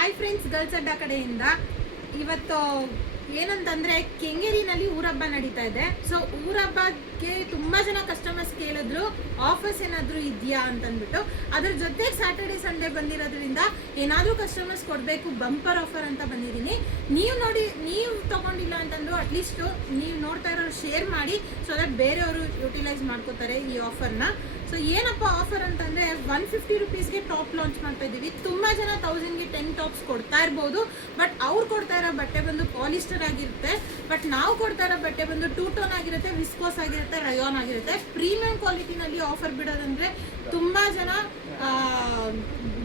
Hi friends, girls ಅಡ್ಡ ಕಡೆಯಿಂದ ಇವತ್ತು ಏನಂತಂದ್ರೆ ಕೆಂಗೇರಿನಲ್ಲಿ ಊರಹಬ್ಬ ನಡೀತಾ ಇದೆ. ಸೊ ಊರಹಬ್ಬಕ್ಕೆ ತುಂಬಾ ಜನ ಕಸ್ಟಮರ್ಸ್ ಕೇಳಿದ್ರು ಆಫರ್ಸ್ ಏನಾದರೂ ಇದೆಯಾ ಅಂತಂದ್ಬಿಟ್ಟು. ಅದ್ರ ಜೊತೆ ಸ್ಯಾಟರ್ಡೆ ಸಂಡೇ ಬಂದಿರೋದ್ರಿಂದ ಏನಾದರೂ ಕಸ್ಟಮರ್ಸ್ ಕೊಡಬೇಕು ಬಂಪರ್ ಆಫರ್ ಅಂತ ಬಂದಿದ್ದೀನಿ. ನೀವು ತಗೊಂಡಿಲ್ಲ ಅಂತಂದ್ರು ಅಟ್ಲೀಸ್ಟ್ ನೀವು ನೋಡ್ತಾ ಇರೋರು ಶೇರ್ ಮಾಡಿ, ಸೊ ದಟ್ ಬೇರೆಯವರು ಯುಟಿಲೈಸ್ ಮಾಡ್ಕೋತಾರೆ ಈ ಆಫರ್ನ. ಸೊ ಏನಪ್ಪ ಆಫರ್ ಅಂತಂದರೆ 150 ರುಪೀಸ್ಗೆ ಟಾಪ್ ಲಾಂಚ್ ಮಾಡ್ತಾ ಇದ್ದೀವಿ. ತುಂಬ ಜನ 1000ಗೆ 10 ಟಾಪ್ಸ್ ಕೊಡ್ತಾ ಇರ್ಬೋದು, ಬಟ್ ಅವ್ರು ಕೊಡ್ತಾ ಇರೋ ಬಟ್ಟೆ ಬಂದು ಪಾಲಿಸ್ಟರ್ ಆಗಿರುತ್ತೆ. ಬಟ್ ನಾವು ಕೊಡ್ತಾ ಇರೋ ಬಟ್ಟೆ ಬಂದು 2 ಟೋನ್ ಆಗಿರುತ್ತೆ, ವಿಸ್ಕೋಸ್ ಆಗಿರುತ್ತೆ, ರಯಾನ್ ಆಗಿರುತ್ತೆ. ಪ್ರೀಮಿಯಂ ಕ್ವಾಲಿಟಿನಲ್ಲಿ ಆಫರ್ ಬಿಡೋದಂದರೆ ತುಂಬ ಜನ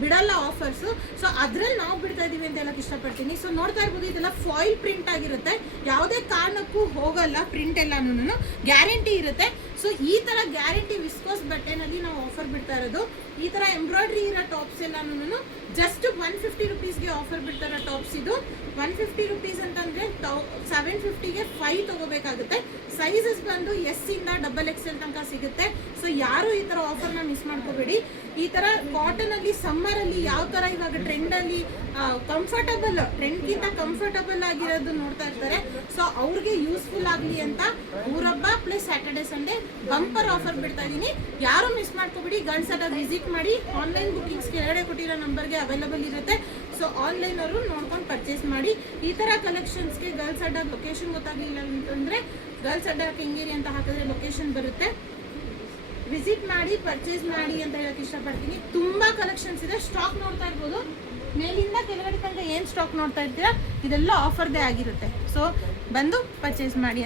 ಬಿಡಲ್ಲ ಆಫರ್ಸು. ಸೊ ಅದ್ರಲ್ಲಿ ನಾವು ಬಿಡ್ತಾ ಇದೀವಿ ಅಂತ ಹೇಳಕ್ ಇಷ್ಟಪಡ್ತೀನಿ. ಸೊ ನೋಡ್ತಾ ಇರ್ಬೋದು, ಇದೆಲ್ಲ ಫಾಯಿಲ್ ಪ್ರಿಂಟ್ ಆಗಿರುತ್ತೆ, ಯಾವುದೇ ಕಾರಣಕ್ಕೂ ಹೋಗಲ್ಲ. ಪ್ರಿಂಟ್ ಎಲ್ಲಾನು ಗ್ಯಾರಂಟಿ ಇರುತ್ತೆ. ಸೊ ಈ ತರ ಗ್ಯಾರಂಟಿ ವಿಸ್ಕೋಸ್ ಬಟ್ಟೆನಲ್ಲಿ ನಾವು ಆಫರ್ ಬಿಡ್ತಾ ಇರೋದು. ಈ ತರ ಎಂಬ್ರಾಯ್ಡ್ರಿ ಇರೋ ಟಾಪ್ಸ್ ಎಲ್ಲಾನು ಜಸ್ಟ್ 150 ರುಪೀಸ್ಗೆ ಆಫರ್ ಬಿಡ್ತಾ ಇರೋ ಟಾಪ್ಸ್ ಇದು. 150 ರುಪೀಸ್ ಅಂತಂದ್ರೆ 750ಗೆ 5 ತಗೋಬೇಕಾಗುತ್ತೆ. ಸೈಜಸ್ ಬಂದು ಎಸ್ ಇಂದ XXL ತನಕ ಸಿಗುತ್ತೆ. ಸೊ ಯಾರು ಈ ತರ ಆಫರ್ನ ಮಿಸ್ ಮಾಡ್ಕೋಬೇಡಿ. ಈ ತರ ಕಾಟನ್ ಅಲ್ಲಿ ಸಮ್ಮರ್ ಅಲ್ಲಿ ಯಾವ ತರ ಇವಾಗ ಟ್ರೆಂಡ್ ಅಲ್ಲಿ ಕಂಫರ್ಟಬಲ್, ಟ್ರೆಂಡ್ಗಿಂತ ಕಂಫರ್ಟಬಲ್ ಆಗಿರೋದು ನೋಡ್ತಾ ಇರ್ತಾರೆ. ಸೊ ಅವ್ರಿಗೆ ಯೂಸ್ಫುಲ್ ಆಗಲಿ ಅಂತ ಊರಹಬ್ಬ plus Saturday Sunday bumper offer ಬಿಡ್ತಾ ಇದ್ದೀನಿ. ಯಾರು ಮಿಸ್ ಮಾಡ್ಕೋಬೇಡಿ. ಗರ್ಲ್ಸ್ ಅಡ್ಡ ವಿಸಿಟ್ ಮಾಡಿ. ಆನ್ಲೈನ್ ಬುಕಿಂಗ್ಸ್ ಕೆಳಗಡೆ ಕೊಟ್ಟಿರೋ ನಂಬರ್ಗೆ ಅವೈಲಬಲ್ ಇರುತ್ತೆ. ಸೊ ಆನ್ಲೈನ್ ಅವರು ನೋಡ್ಕೊಂಡು ಪರ್ಚೇಸ್ ಮಾಡಿ. ಈ ತರ ಕಲೆಕ್ಷನ್ಸ್ಗೆ ಗರ್ಲ್ಸ್ ಅಡ್ಡ ಲೊಕೇಶನ್ ಗೊತ್ತಾಗಲಿಲ್ಲ ಅಂತಂದ್ರೆ ಗರ್ಲ್ಸ್ ಅಡ್ಡ ಕೆಂಗೇರಿ ಅಂತ ಹಾಕಿದ್ರೆ ಲೊಕೇಶನ್ ಬರುತ್ತೆ. ವಿಸಿಟ್ ಮಾಡಿ, ಪರ್ಚೇಸ್ ಮಾಡಿ ಅಂತ ಹೇಳಕ್ ಇಷ್ಟಪಡ್ತೀನಿ. ತುಂಬಾ ಕಲೆಕ್ಷನ್ಸ್ ಇದೆ. ಸ್ಟಾಕ್ ನೋಡ್ತಾ ಇರ್ಬೋದು, ಮೇಲಿಂದ ಕೆಳಗಡೆ ತನಕ ಏನು ಸ್ಟಾಕ್ ನೋಡ್ತಾ ಇರ್ತೀರಾ ಇದೆಲ್ಲ ಆಫರ್ದೇ ಆಗಿರುತ್ತೆ. ಸೊ ಬಂದು ಪರ್ಚೇಸ್ ಮಾಡಿ.